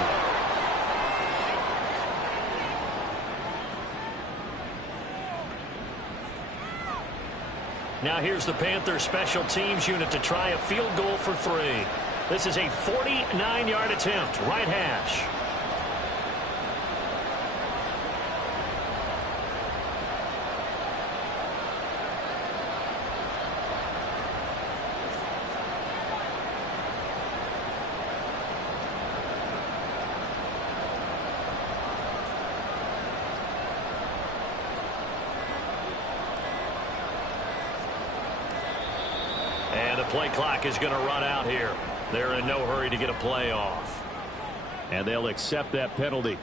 Now here's the Panthers special teams unit to try a field goal for 3. This is a 49-yard attempt, right hash. Play clock is going to run out here. They're in no hurry to get a play off. And they'll accept that penalty.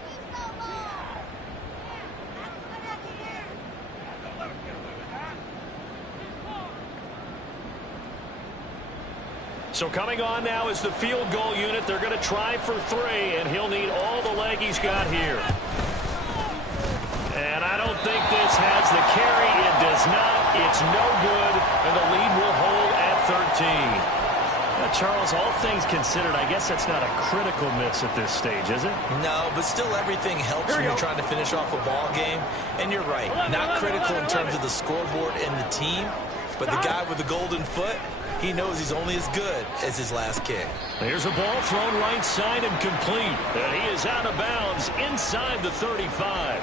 So coming on now is the field goal unit. They're going to try for 3, and he'll need all the leg he's got here. And I don't think this has the carry. It does not. It's no good, and the lead will hold at 13. Now, Charles, all things considered, I guess that's not a critical miss at this stage, is it? No, but still everything helps when you're trying to finish off a ball game. And you're right, not critical in terms of the scoreboard and the team, but the guy with the golden foot, he knows he's only as good as his last kick. Here's a ball thrown right side and complete. And he is out of bounds inside the 35.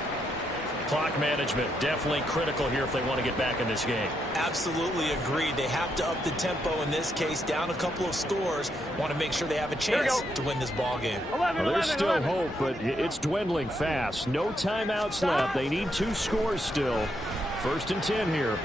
Clock management definitely critical here if they want to get back in this game. Absolutely agreed. They have to up the tempo in this case, down a couple of scores. Want to make sure they have a chance to win this ball game. Well, there's still hope, but it's dwindling fast. No timeouts left. They need 2 scores still. 1st and 10 here.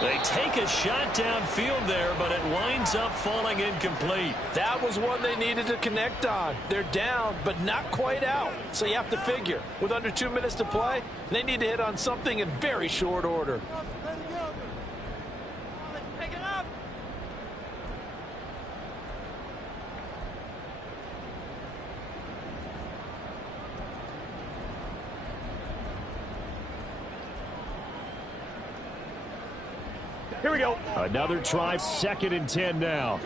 They take a shot downfield there, but it winds up falling incomplete. That was one they needed to connect on. They're down, but not quite out. So you have to figure, with under 2 minutes to play, they need to hit on something in very short order. Pick it up. Here we go. Another try, 2nd and 10 now.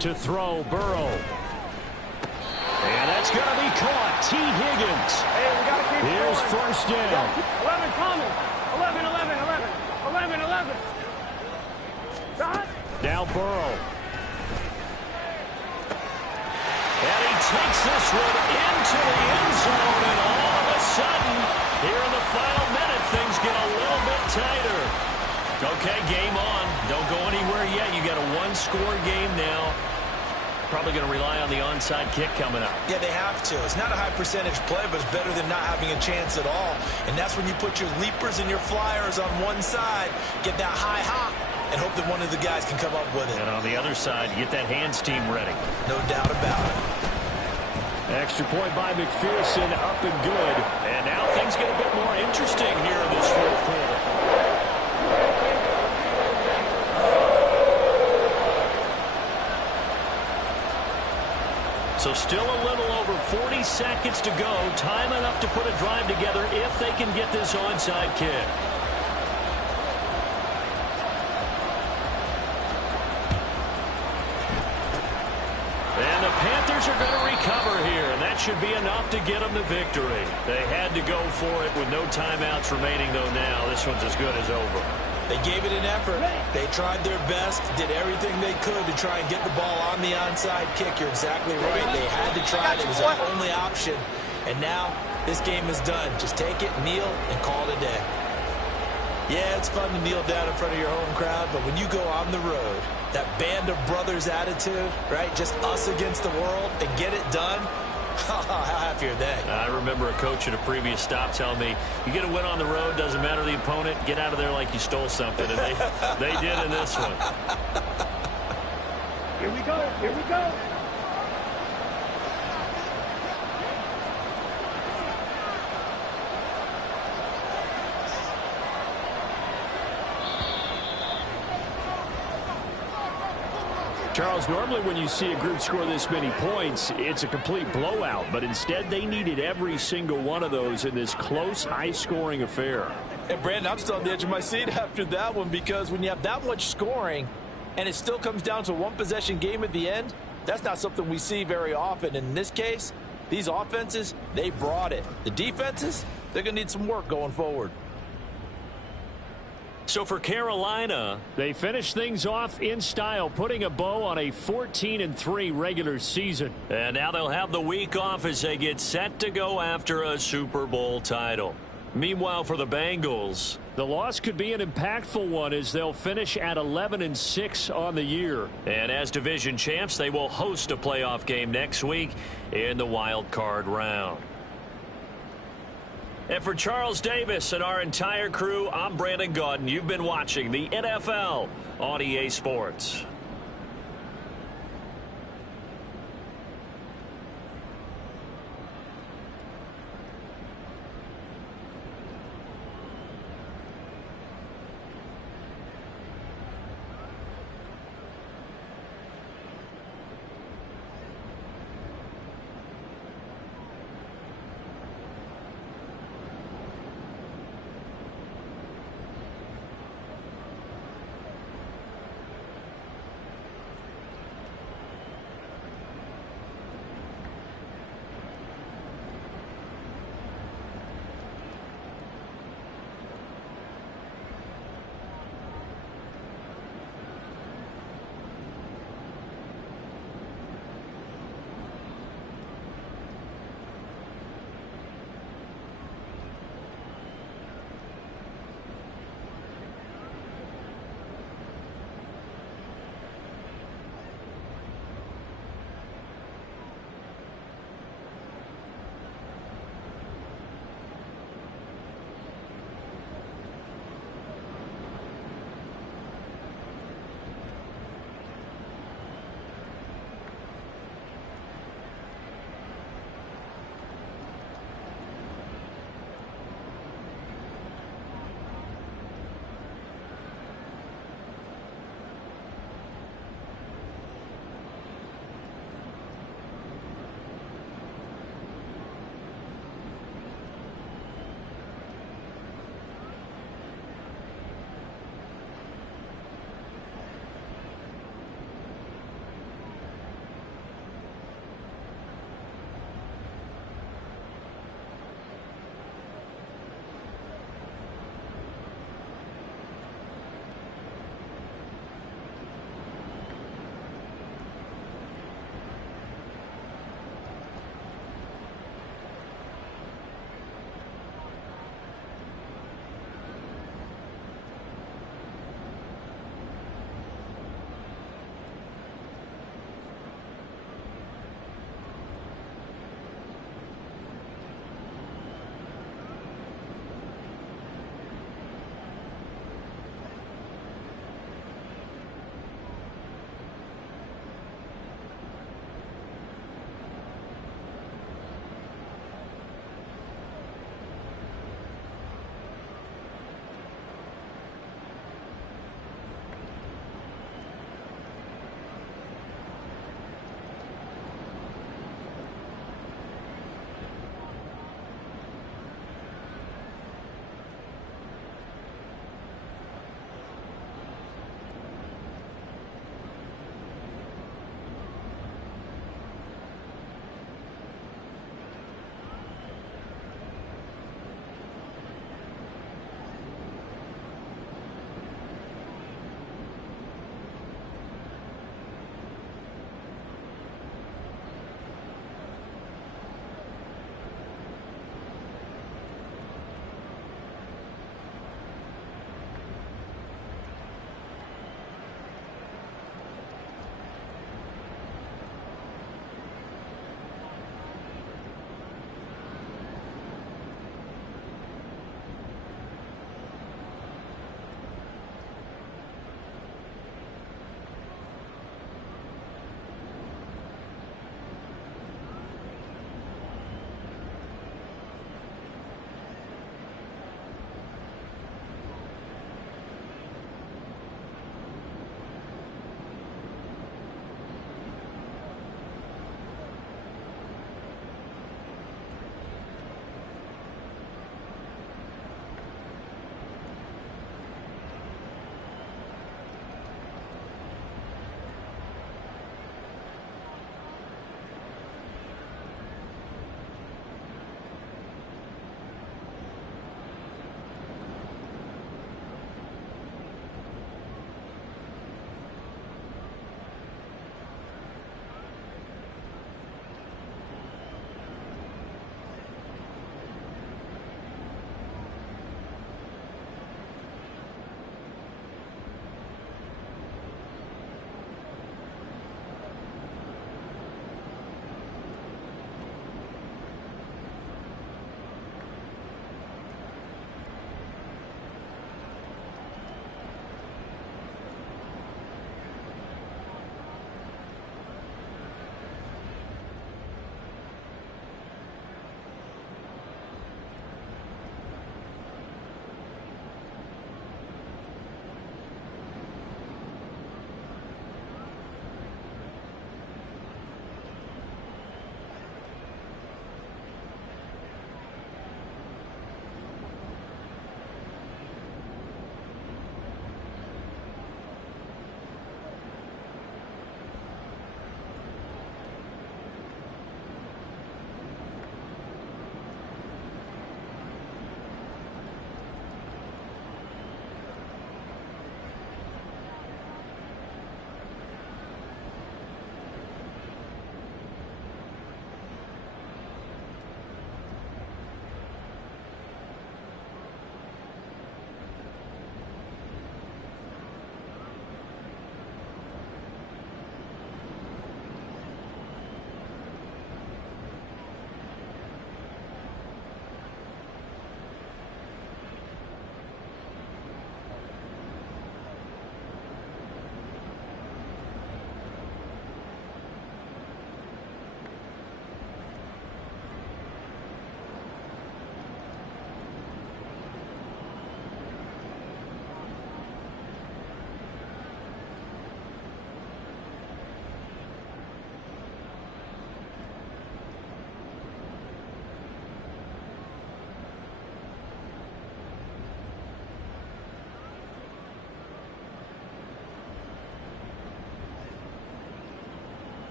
To throw, Burrow. And that's going to be caught. T. Higgins. Hey, we got to keep Here's scoring. 1st down. 11 coming. 11. Now Burrow. And he takes this one into the end zone, and all of a sudden, here in the final minute, things get a little bit tighter. Okay, game on. Don't go anywhere yet. You got a 1-score game now. Probably going to rely on the onside kick coming up. Yeah, they have to. It's not a high percentage play, but it's better than not having a chance at all. And that's when you put your leapers and your flyers on one side, get that high hop, and hope that one of the guys can come up with it. And on the other side, get that hands team ready. No doubt about it. Extra point by McPherson, up and good. And now things get a bit more interesting here in this 4th quarter. So still a little over 40 seconds to go. Time enough to put a drive together if they can get this onside kick. And the Panthers are going to recover here, and that should be enough to get them the victory. They had to go for it with no timeouts remaining, though now this one's as good as over. They gave it an effort. They tried their best, did everything they could to try and get the ball on the onside kick. You're exactly right. They had to try it. It was their only option. And now this game is done. Just take it, kneel, and call it a day. Yeah, it's fun to kneel down in front of your home crowd, but when you go on the road, that band of brothers attitude, right? Just us against the world and get it done. How happy are they? I remember a coach at a previous stop telling me, you get a win on the road, doesn't matter the opponent, get out of there like you stole something. And they did in this one. Here we go. Here we go. Charles, normally when you see a group score this many points, it's a complete blowout. But instead, they needed every single one of those in this close, high-scoring affair. And, Brandon, I'm still on the edge of my seat after that one because when you have that much scoring and it still comes down to a one-possession game at the end, that's not something we see very often. And in this case, these offenses, they brought it. The defenses, they're going to need some work going forward. So for Carolina, they finish things off in style, putting a bow on a 14-3 regular season. And now they'll have the week off as they get set to go after a Super Bowl title. Meanwhile, for the Bengals, the loss could be an impactful one as they'll finish at 11-6 on the year. And as division champs, they will host a playoff game next week in the wild card round. And for Charles Davis and our entire crew, I'm Brandon Gaudin. You've been watching the NFL on EA Sports.